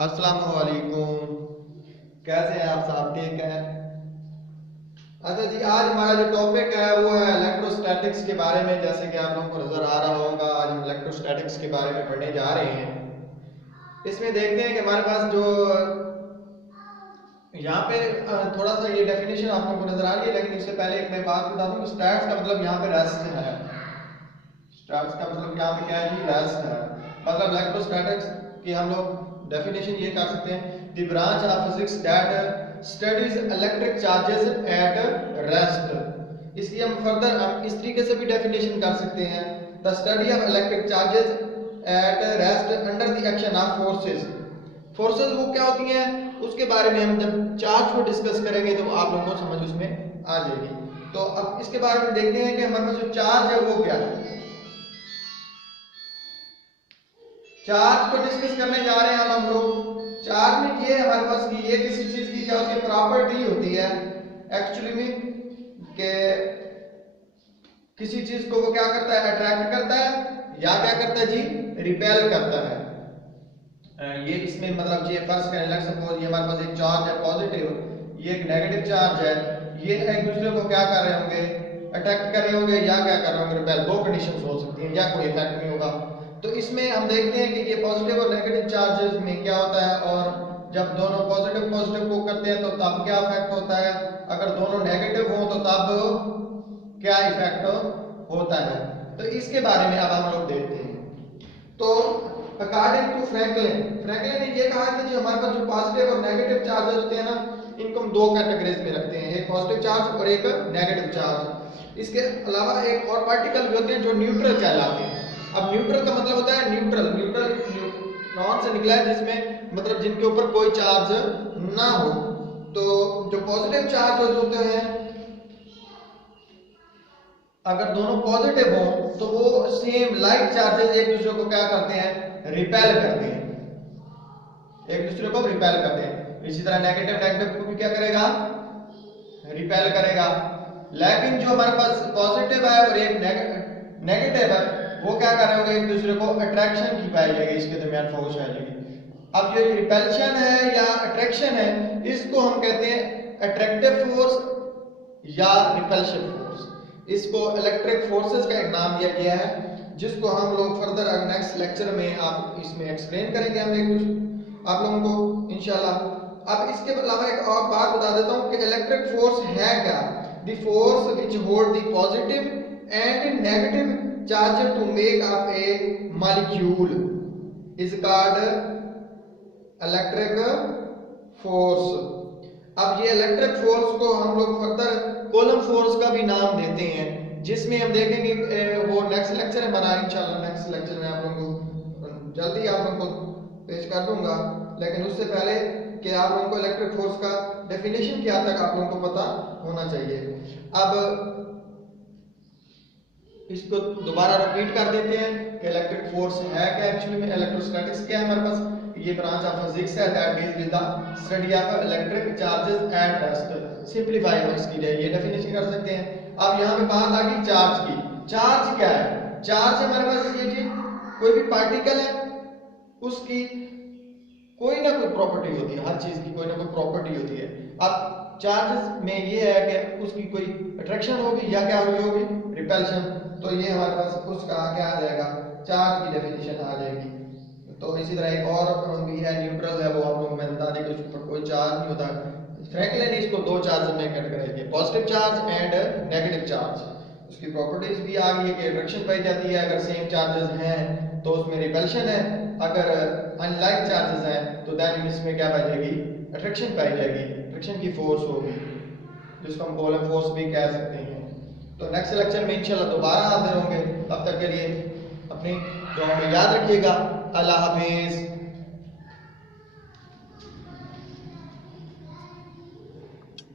अस्सलाम वालेकुम। कैसे हैं आप साहब? ठीक हैं? अच्छा जी, आज हमारा जो टॉपिक है वो है इलेक्ट्रोस्टैटिक्स के बारे में। जैसे कि आप लोगों को नजर आ रहा होगा, आज हम इलेक्ट्रोस्टैटिक्स के बारे में पढ़ने जा रहे हैं। इसमें देखते हैं कि हमारे पास जो यहाँ पे थोड़ा सा ये डेफिनेशन आप लोगों को नजर आ रही है, लेकिन उससे पहले एक मैं बात बता दूं। स्टैट्स का मतलब यहाँ पे रेस्ट है। स्टैट्स का मतलब यहाँ पे क्या है जी? रेस्ट है। मतलब इलेक्ट्रोस्टैटिक्स की हम लोग डेफिनेशन ये कर सकते हैं, the branch of physics that studies electric charges at rest. इसकी हम फर्दर इस तरीके से भी डेफिनेशन कर सकते हैं, the study of electric charges at rest under the action of forces. Forces वो क्या होती हैं उसके बारे में हम जब चार्ज को डिस्कस करेंगे तो आप लोगों को समझ उसमें आ जाएगी। तो अब इसके बारे में देखते हैं कि हमारे पास जो चार्ज है वो क्या है। चार्ज को डिस्कस करने जा रहे हैं हम लोग। चार्ज में ये हमारे पास कि ये किसी चीज की क्या उसकी प्रॉपर्टी होती है एक्चुअली में, कि किसी चीज को वो क्या करता है? अट्रैक्ट करता है या क्या करता है जी? रिपेल करता है। ये इसमें मतलब ये फर्स्ट करें, लेट्स सपोज ये हमारे पास एक चार्ज है पॉजिटिव, ये एक नेगेटिव चार्ज है। ये एक दूसरे को क्या कर रहे होंगे? अट्रैक्ट कर रहे होंगे या क्या कर रहे होंगे? रिपेल। दो कंडीशंस हो सकती हैं या कोई इफेक्ट नहीं होगा। तो इसमें हम देखते हैं कि ये पॉजिटिव और नेगेटिव चार्जेस में क्या होता है, और जब दोनों पॉजिटिव पॉजिटिव को करते हैं तो तब क्या इफेक्ट होता है, अगर दोनों नेगेटिव हो तो तब क्या इफेक्ट होता है। तो इसके बारे में अब हम लोग देखते हैं। तो अकॉर्डिंग टू फ्रैंकलिन ने ये कहा कि जो हमारे पास जो पॉजिटिव और नेगेटिव चार्जेस होते हैं ना, इनको हम दो कैटेगरीज में रखते हैं, एक पॉजिटिव चार्ज और एक नेगेटिव चार्ज। इसके अलावा एक और पार्टिकल भी होते हैं जो न्यूट्रल कहलाते हैं। अब न्यूट्रल का मतलब होता है न्यूट्रल नॉन से निकला है, जिसमें मतलब जिनके ऊपर कोई चार्ज ना हो। तो जो पॉजिटिव चार्ज होते हैं, अगर दोनों पॉजिटिव हो तो वो सेम लाइक चार्जेस एक दूसरे को क्या करते हैं? रिपेल करते हैं, एक दूसरे को रिपेल करते हैं। इसी तरह नेगेटिव नेगेटिव को भी क्या करेगा? रिपेल करेगा। लेकिन जो हमारे पास पॉजिटिव है और एक नेगेटिव है, वो क्या कर रहे होंगे? एक दूसरे को अट्रैक्शन की पाई जाएगी, इसके दरमियान फोर्स आ जाएगी। अब जो रिपल्शन है या अट्रैक्शन है, इसको हम कहते हैं अट्रैक्टिव फोर्स या रिपल्शन फोर्स। इसको इलेक्ट्रिक फोर्सेस का एक नाम दिया गया है, जिसको हम लोग फर्दर नेक्स्ट लेक्चर में आप इसमें एक्सप्लेन करेंगे हम एक आप लोगों को इंशाल्लाह। अब इसके अलावा एक और बात बता देता हूं कि इलेक्ट्रिक फोर्स है क्या? The force which hold the positive and negative charge to make up a molecule is called electric force. अब ये इलेक्ट्रिक फोर्स को हम लोग फर्दर कूलम फोर्स का भी नाम देते हैं, जिसमें हम देखेंगे वो नेक्स्ट लेक्चर है हमारा इंशाल्लाह। नेक्स्ट लेक्चर में आप लोगों को जल्दी आप लोगों को पेश कर दूंगा, लेकिन उससे पहले कि आप लोगों को इलेक्ट्रिक फोर्स का डेफिनेशन क्या तक आप लोगों को पता होना चाहिए। अब इसको दोबारा रिपीट कर देते हैं कि इलेक्ट्रिक फोर्स है क्या एक्चुअली में। इलेक्ट्रोस्टैटिक्स क्या है हमारे पास? ये ब्रांच ऑफ फिजिक्स है that deals with the study of electric charges at rest. Simplify हम इसकी ये डेफिनेशन कर सकते हैं। अब यहाँ पे बात आ गई चार्ज की। चार्ज क्या है? चार्ज हमारे पास ये जी कोई भी पार्टिकल है, उसकी कोई ना कोई प्रॉपर्टी होती है, हर चीज की कोई ना कोई प्रॉपर्टी होती है। अब चार्जेस में ये है कि उसकी कोई अट्रैक्शन होगी या क्या होगी? रिपल्शन। तो ये हमारे पास उसका क्या आ जाएगा? चार्ज की डेफिनेशन आ जाएगी। तो इसी तरह एक और भी है न्यूट्रल है, वो आप लोग मैं बता दें कि उसके ऊपर कोई चार्ज नहीं होता। फ्रैंकलिन ने इसको दो चार्ज में कैटेगराइज किया, positive charge and negative charge. उसकी प्रॉपर्टीज भी आ गई है कि अट्रैक्शन पाई जाती है अगर सेम चार्जेस हैं तो उसमें रिपल्शन है, अगर अनलाइक चार्जेस हैं तो देन इसमें क्या पाई जाएगी? अट्रैक्शन पाई जाएगी, अट्रैक्शन की फोर्स होगी, जिसको हम कूलम फोर्स भी कह सकते हैं। तो नेक्स्ट लेक्चर में इंशाल्लाह दोबारा हाजिर होंगे। तब तक के लिए अपनी दुआ में याद रखिएगा। अल्लाह हाफिज।